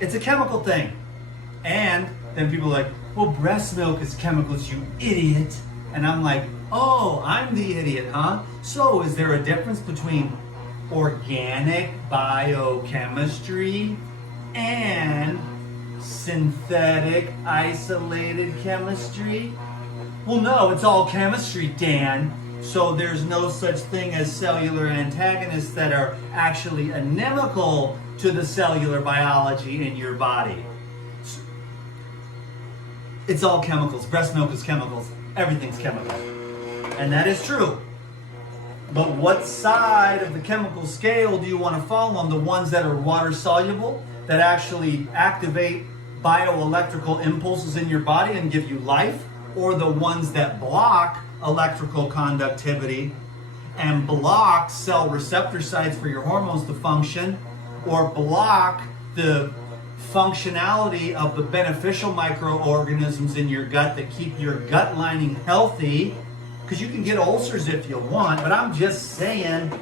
It's a chemical thing. And then people are like, well, breast milk is chemicals, you idiot. And I'm like, oh, I'm the idiot, huh? So is there a difference between organic biochemistry and synthetic isolated chemistry? Well, no, it's all chemistry, Dan. So there's no such thing as cellular antagonists that are actually inimical to the cellular biology in your body. It's all chemicals. Breast milk is chemicals. Everything's chemical. And that is true. But what side of the chemical scale do you want to fall on? The ones that are water soluble, that actually activate bioelectrical impulses in your body and give you life? Or the ones that block electrical conductivity and block cell receptor sites for your hormones to function, or block the functionality of the beneficial microorganisms in your gut that keep your gut lining healthy? Because you can get ulcers if you want, but I'm just saying